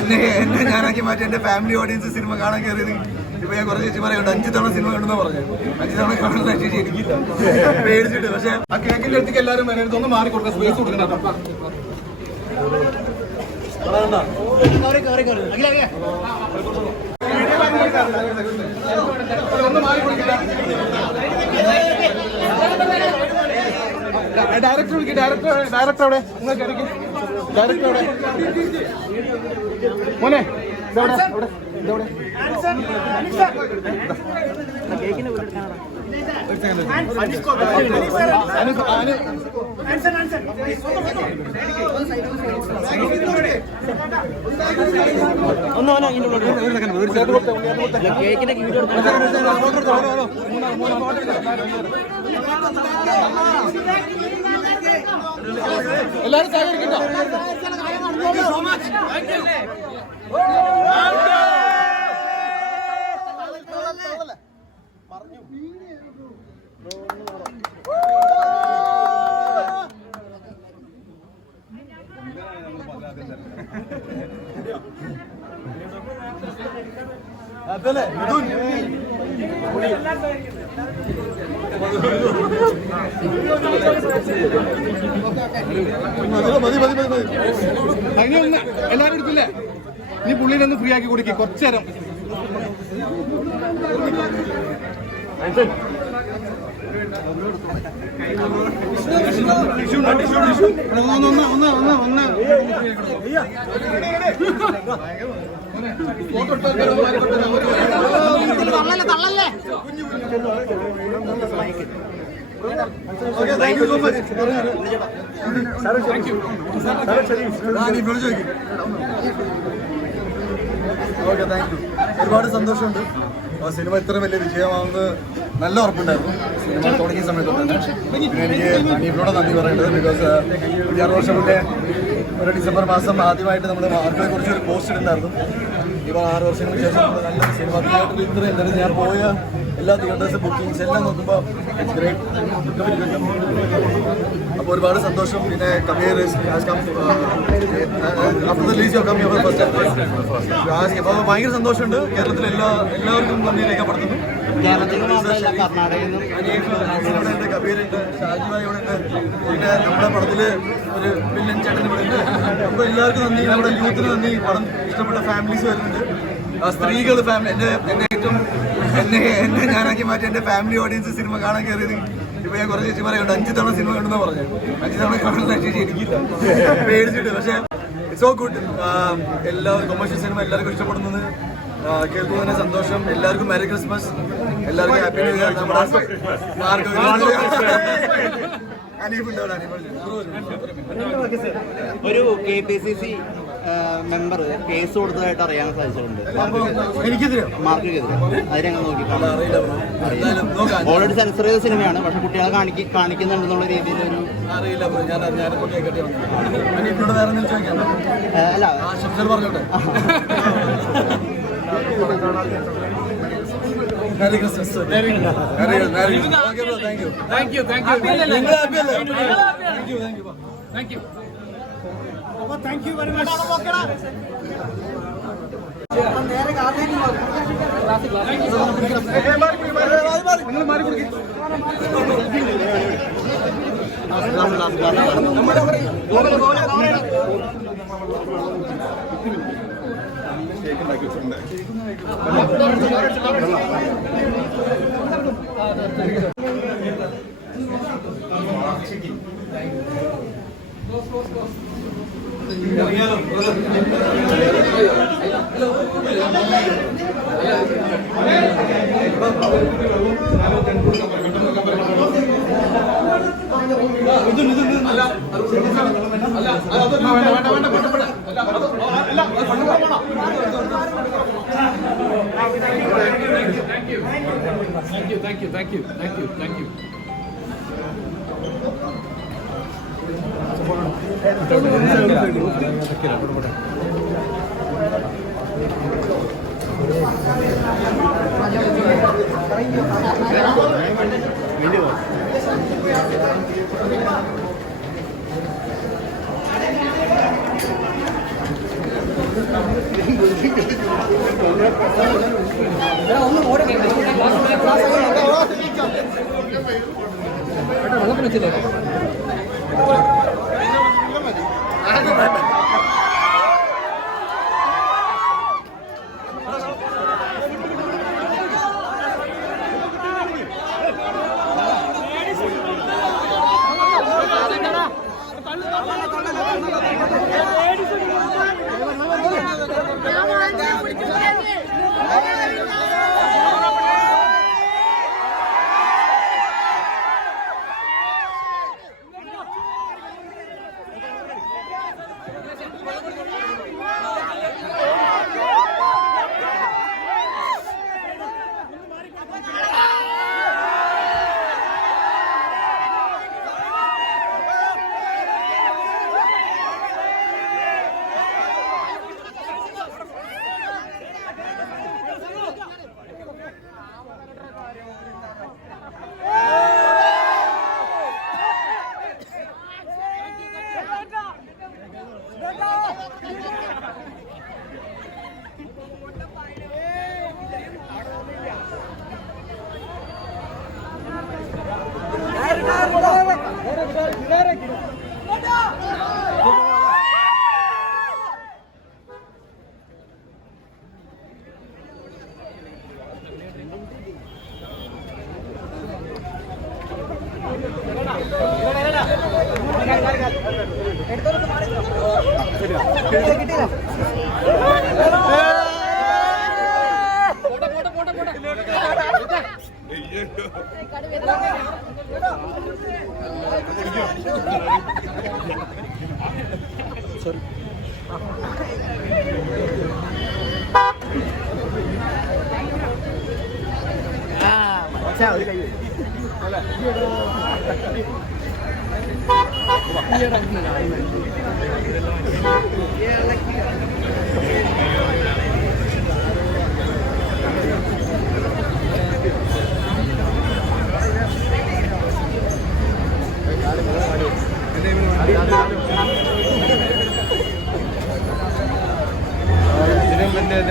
എന്നെ ഞാനാക്കി മാറ്റി എൻ്റെ ഫാമിലി ഓഡിയൻസ് സിനിമ കാണാൻ കയറിയത്. ഇപ്പൊ ഞാൻ കുറച്ച് ചേച്ചി പറയുന്നുണ്ട് 5 തവണ സിനിമ കണ്ടെന്ന് പറഞ്ഞു. 5 തവണ കാണുന്ന ചേച്ചി എനിക്കില്ല, പേടിച്ചിട്ട്. പക്ഷെ ആ കേക്കിന്റെ അടുത്തേക്ക് എല്ലാവരും വരരുത്, ഒന്ന് മാറി കൊടുക്കുക, സ്പേസ് കൊടുക്കണം. ഡയറക്ടർ വിളിക്കും, ഡയറക്ടർ അവിടെ ഡയറക്ടർ അവിടെ മോനെ എല്ലാവരും സഹകരിക്കട്ടോ. അതല്ലേ അതിനൊന്ന് എല്ലാരും എടുത്തില്ലേ? ഇനി പുള്ളിനൊന്ന് ഫ്രീ ആക്കി കൊടുക്കി കുറച്ചു നേരം. ഒരുപാട് സന്തോഷമുണ്ട്. സിനിമ ഇത്ര വലിയ വിജയമാവുന്നത് നല്ല ഉറപ്പുണ്ടായിരുന്നു സിനിമ തുടങ്ങിയ സമയത്ത് തന്നെ. പിന്നെ എനിക്ക് അനീഫിനോട് നന്ദി പറയേണ്ടത്, ബിക്കോസ് 6 വർഷം മുന്നേ ഒരു ഡിസംബർ മാസം ആദ്യമായിട്ട് നമ്മൾ മാർക്കിനെ കുറിച്ച് ഒരു പോസ്റ്റ് ഇട്ടുണ്ടായിരുന്നു. ഇപ്പോൾ 6 വർഷങ്ങൾക്ക് ശേഷം നമ്മൾ നല്ലൊരു സിനിമ തിയേറ്ററിൽ ഇത്ര എന്തായാലും ഞാൻ പോയ എല്ലാ തിയേറ്റേഴ്സ് ബുക്കിങ്സ് എല്ലാം നോക്കുമ്പോൾ ഇറ്റ്സ് ഗ്രേറ്റ്. അപ്പോൾ ഒരുപാട് സന്തോഷം. പിന്നെ Kabir after the release of Kabir first അപ്പോൾ ഭയങ്കര സന്തോഷമുണ്ട്. കേരളത്തിലെ എല്ലാവർക്കും നന്ദി രേഖപ്പെടുത്തുന്നു. അനീഫുണ്ട്, കബീറുണ്ട്, ഷാജിബായി ഇവിടെ ഉണ്ട്, പിന്നെ നമ്മുടെ പടത്തിൽ ഒരു വില്ലൻ ചേട്ടൻ ഇവിടെ ഉണ്ട്. അപ്പോൾ എല്ലാവർക്കും നന്ദി, നമ്മുടെ യൂത്തിന് നന്ദി. പടം ഇഷ്ടപ്പെട്ട ഫാമിലീസ് വരുന്നുണ്ട്, സ്ത്രീകൾ, ഫാമിലി. എന്നെ ഞാനാക്കി മാറ്റി എൻ്റെ ഫാമിലി ഓഡിയൻസ് സിനിമ കാണാൻ കയറിയത്. ഇപ്പൊ ഞാൻ കുറച്ച് ചേച്ചി പറയുന്നുണ്ട് 5 തവണ സിനിമ കണ്ടെന്ന് പറഞ്ഞു. 5 തവണ കാണുന്ന ചേച്ചി എനിക്കില്ല, പേടിച്ചിട്ട്. പക്ഷെ ഇറ്റ്സ് സോ ഗുഡ്. എല്ലാവരും കൊമേഴ്ഷ്യൽ സിനിമ എല്ലാവർക്കും ഇഷ്ടപ്പെടുന്നത് കേൾക്കുന്നത് തന്നെ സന്തോഷം. എല്ലാവർക്കും മെറി ക്രിസ്മസ്, എല്ലാവർക്കും ഹാപ്പി ന്യൂ ഇയർ. ഒരു KPCC മെമ്പർ കേസ് കൊടുത്തതായിട്ട് അറിയാൻ സാധിച്ചിട്ടുണ്ട് മാർക്കെതിരെ. അതിനെങ്ങനെ നോക്കിക്കാണാം? ഓൾറെഡി സെൻസർ ചെയ്ത സിനിമയാണ്, പക്ഷെ കുട്ടികളെ കാണിക്കുന്നുണ്ടെന്നുള്ള രീതിയിൽ ഒരു അല്ല Merry Christmas. Merry Christmas. Thank you. Thank you. Thank you very much. Thank you.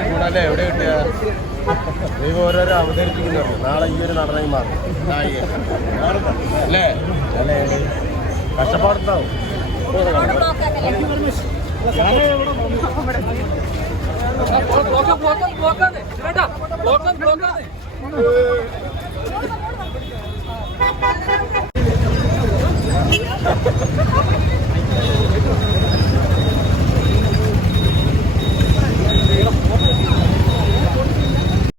കൂടാതെ എവിടെ കിട്ടിയ ദൈവം ഓരോരോ അവതരിപ്പിക്കുന്നുണ്ട്. നാളെ ഈ ഒരു നടനായി മാറും അല്ലേ? അല്ലേ കഷ്ടപ്പാടുണ്ടാവും. ബ്ലോക്ക്